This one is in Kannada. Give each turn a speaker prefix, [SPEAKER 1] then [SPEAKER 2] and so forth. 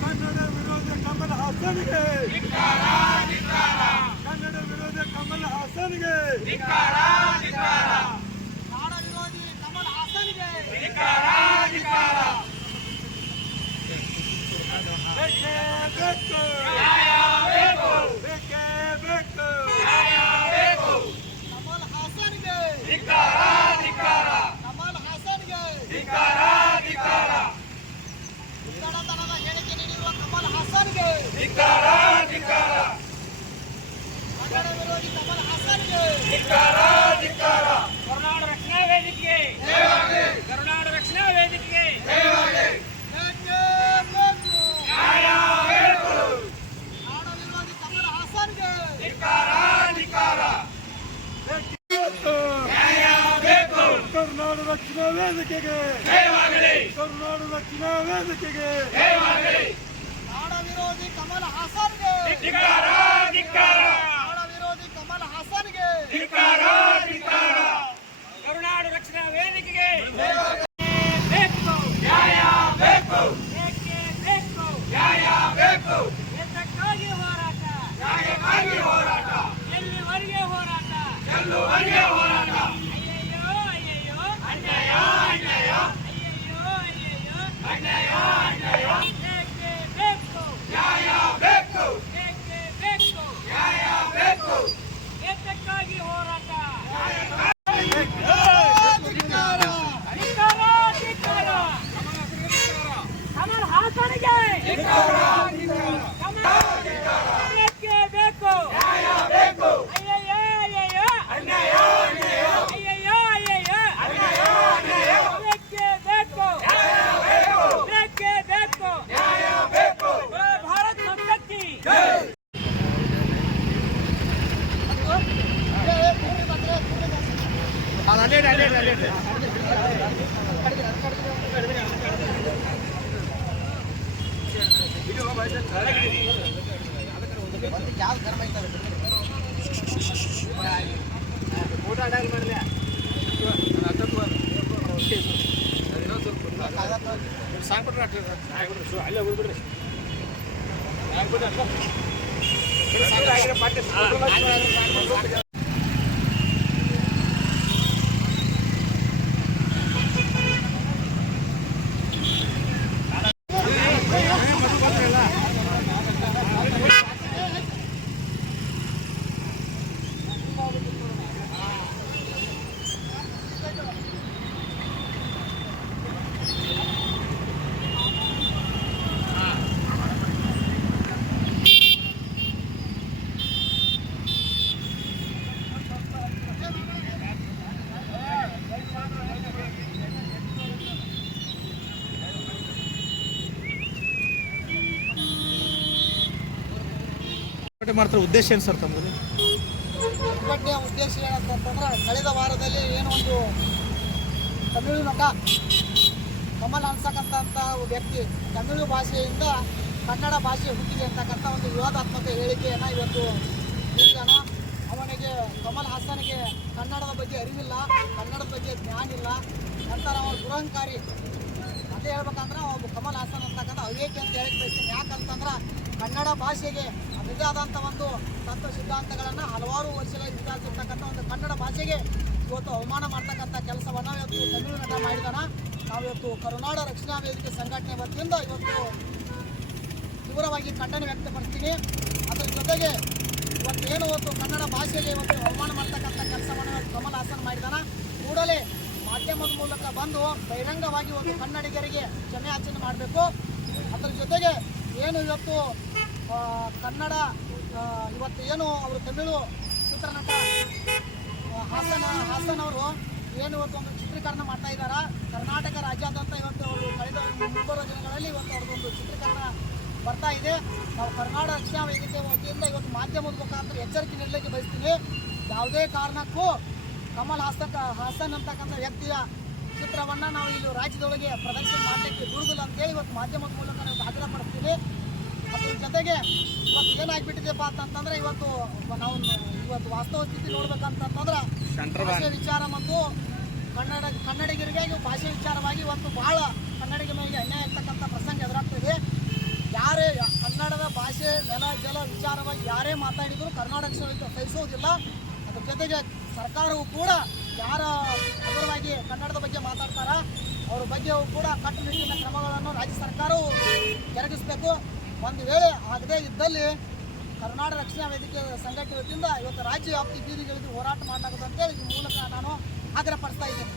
[SPEAKER 1] ಕನ್ನಡ ವಿರೋಧ ಕಮಲ್ ಹಾಸನ್ಗೆ. ಕನ್ನಡ ವಿರೋಧ ಕಮಲ್ ಹಾಸನ್ಗೆ. ಬೇಕೇ ಬೇಕು
[SPEAKER 2] ಕಮಲ್ ಹಾಸನ್ಗೆ ಕಮಲ್ ಹಾಸನ್ಗೆ ಉತ್ತರತನದ ಹೇಳಿಕೆ ನೀಡಿರುವ ಕಮಲ್ ಹಾಸನ್ಗೆ ಕನ್ನಡ ವಿರೋಧಿ ಕಮಲ್ ಹಾಸನ್ಗೆ
[SPEAKER 3] ಕರುನಾಡ ರಕ್ಷಣಾ ವೇದಿಕೆಗೆ ಕರುನಾಡ ರಕ್ಷಣಾ ವೇದಿಕೆಗೆ
[SPEAKER 2] ಬೇಕೇ ಬೇಕು ನಾಡ ವಿರೋಧಿ ಕಮಲ್ ಹಾಸನ್ಗೆ
[SPEAKER 1] ಕರ್ನಾಟಕ ರಕ್ಷಣಾ ವೇದಿಕೆಗೆ. ಕರ್ನಾಟಕ ರಕ್ಷಣಾ ವೇದಿಕೆಗೆ.
[SPEAKER 2] ನಾಡ ವಿರೋಧಿ ಕಮಲ್ ಹಾಸನ್ಗೆ. ನಾಡ ವಿರೋಧಿ ಕಮಲ್ ಹಾಸನ್ಗೆ.
[SPEAKER 3] ಅಲ್ಲೇ ಹೋಗ್ಬಿಡ್ರಿ ಆಗ್ಬಿಡ್ರಿ ಅಲ್ಲ
[SPEAKER 4] ಪ್ರತಿಭಟನೆ ಮಾಡ್ತಾರೆ ಉದ್ದೇಶ ಏನು ಸರ್ ತಮ್ಮದು?
[SPEAKER 2] ಉದ್ದೇಶ ಏನಂತಂದ್ರೆ ಕಳೆದ ವಾರದಲ್ಲಿ ಏನು ಒಂದು ತಮಿಳು ನಟ ಕಮಲ್ ಅನ್ಸಕ್ಕಂಥ ವ್ಯಕ್ತಿ ತಮಿಳು ಭಾಷೆಯಿಂದ ಕನ್ನಡ ಭಾಷೆ ಹುಟ್ಟಿದೆ ಅಂತಕ್ಕಂಥ ಒಂದು ವಿವಾದಾತ್ಮಕ ಹೇಳಿಕೆಯನ್ನು ಇವತ್ತು ನೀಡಿದಾನ. ಅವನಿಗೆ ಕಮಲ್ ಹಾಸನಿಗೆ ಕನ್ನಡದ ಬಗ್ಗೆ ಅರಿವಿಲ್ಲ, ಕನ್ನಡದ ಬಗ್ಗೆ ಜ್ಞಾನ ಇಲ್ಲ. ನಂತರ ಅವನ ದುರಹಂಕಾರಿ ಅಂತ ಹೇಳ್ಬೇಕಂದ್ರೆ ಅವನು ಕಮಲ್ ಹಾಸನ್ ಅಂತಕ್ಕಂಥ ಅವೇಕೆ ಅಂತ ಹೇಳಕ್ಕೆ ಬಯಸ್ತೀನಿ. ಯಾಕಂತಂದ್ರೆ ಕನ್ನಡ ಭಾಷೆಗೆ ಆದಂಥ ಒಂದು ತತ್ವ ಸಿದ್ಧಾಂತಗಳನ್ನು ಹಲವಾರು ವರ್ಷಗಳ ಇತಿಹಾಸ ಒಂದು ಕನ್ನಡ ಭಾಷೆಗೆ ಇವತ್ತು ಅವಮಾನ ಮಾಡ್ತಕ್ಕಂಥ ಕೆಲಸವನ್ನು ಇವತ್ತು ತಮಿಳು ನಟ ಮಾಡಿದಾನ. ನಾವು ಇವತ್ತು ಕರುನಾಡ ರಕ್ಷಣಾ ವೇದಿಕೆ ಸಂಘಟನೆ ವತಿಯಿಂದ ಇವತ್ತು ತೀವ್ರವಾಗಿ ಖಂಡನೆ ವ್ಯಕ್ತಪಡಿಸ್ತೀನಿ. ಅದರ ಜೊತೆಗೆ ಇವತ್ತು ಏನು ಇವತ್ತು ಕನ್ನಡ ಭಾಷೆಗೆ ಇವತ್ತು ಅವಮಾನ ಮಾಡ್ತಕ್ಕಂಥ ಕೆಲಸವನ್ನು ಕಮಲ್ ಹಾಸನ್ ಮಾಡಿದಾನ. ಕೂಡಲೇ ಮಾಧ್ಯಮದ ಮೂಲಕ ಬಂದು ಬಹಿರಂಗವಾಗಿ ಒಂದು ಕನ್ನಡಿಗರಿಗೆ ಕ್ಷಮೆ ಯಾಚನೆ ಮಾಡಬೇಕು. ಅದರ ಜೊತೆಗೆ ಏನು ಇವತ್ತು ಕನ್ನಡ ಇವತ್ತು ಏನು ಅವರು ತಮಿಳು ಚಿತ್ರನಟ ಹಾಸನ, ಹಾಸನ್ ಅವರು ಏನು ಇವತ್ತು ಒಂದು ಚಿತ್ರೀಕರಣ ಮಾಡ್ತಾ ಇದ್ದಾರೆ? ಕರ್ನಾಟಕ ರಾಜ್ಯಾದ್ಯಂತ ಇವತ್ತು ಅವರು ಕಳೆದ ಮುಂಬರುವ ದಿನಗಳಲ್ಲಿ ಇವತ್ತು ಅವ್ರದ್ದೊಂದು ಚಿತ್ರೀಕರಣ ಬರ್ತಾ ಇದೆ. ನಾವು ಕರ್ನಾಟಕ ರಕ್ಷಣಾ ವೇದಿಕೆ ವತಿಯಿಂದ ಇವತ್ತು ಮಾಧ್ಯಮದ ಮುಖಾಂತರ ಎಚ್ಚರಿಕೆ ನೀಡಲಿಕ್ಕೆ ಬಯಸ್ತೀನಿ. ಯಾವುದೇ ಕಾರಣಕ್ಕೂ ಕಮಲ್ ಹಾಸಕ, ಹಾಸನ್ ಅಂತಕ್ಕಂಥ ವ್ಯಕ್ತಿಯ ಚಿತ್ರವನ್ನು ನಾವು ಇಲ್ಲಿ ರಾಜ್ಯದೊಳಗೆ ಪ್ರದರ್ಶನ ಮಾಡಲಿಕ್ಕೆ ಬಿಡುವುದಿಲ್ಲ ಅಂತೇಳಿ ಇವತ್ತು ಮಾಧ್ಯಮದ ಮೂಲಕ ನಾವು ಆಗ್ರಹ ಪಡಿಸ್ತೀವಿ ಜೊತೆಗೆ ಇವತ್ತು ಏನಾಗ್ಬಿಟ್ಟಿದೆಪ್ಪ ಅಂತಂತಂದ್ರೆ ಇವತ್ತು ನಾವು ಇವತ್ತು ವಾಸ್ತವ ಸ್ಥಿತಿ ನೋಡ್ಬೇಕಂತಂತಂದ್ರೆ ಭಾಷೆ ವಿಚಾರ ಮತ್ತು ಕನ್ನಡ ಕನ್ನಡಿಗರಿಗೆ ಭಾಷೆ ವಿಚಾರವಾಗಿ ಇವತ್ತು ಬಹಳ ಕನ್ನಡಿಗ ಮೇಲೆ ಅನ್ಯಾಯ ಇರ್ತಕ್ಕಂಥ ಪ್ರಸಂಗ ಎದುರಾಗ್ತಿದೆ. ವಿಚಾರವಾಗಿ ಯಾರೇ ಮಾತಾಡಿದ್ರು ಕರ್ನಾಟಕ ಸಹಿಸೋದಿಲ್ಲ ಅದ್ರ ಜೊತೆಗೆ ಸರ್ಕಾರವು ಕೂಡ ಯಾರ ಅದರವಾಗಿ ಕನ್ನಡದ ಬಗ್ಗೆ ಮಾತಾಡ್ತಾರ ಅವ್ರ ಬಗ್ಗೆ ಕೂಡ ಕಟ್ಟುನಿಟ್ಟಿನ ಕ್ರಮಗಳನ್ನು ರಾಜ್ಯ ಸರ್ಕಾರವು ಜರುಗಿಸಬೇಕು. ಒಂದು ವೇಳೆ ಆಗದೇ ಇದ್ದಲ್ಲಿ ಕರ್ನಾಟಕ ರಕ್ಷಣಾ ವೇದಿಕೆ ಸಂಘಟನೆ ವತಿಯಿಂದ ಇವತ್ತು ರಾಜ್ಯ ವ್ಯಾಪ್ತಿ ಬೀದಿಗಳಿಗೆ ಹೋರಾಟ ಮಾಡಲಾಗುತ್ತೆ ಅಂತೇಳಿ ಈ ಮೂಲಕ ನಾನು ಆಗ್ರಹಪಡಿಸ್ತಾ ಇದ್ದೀನಿ.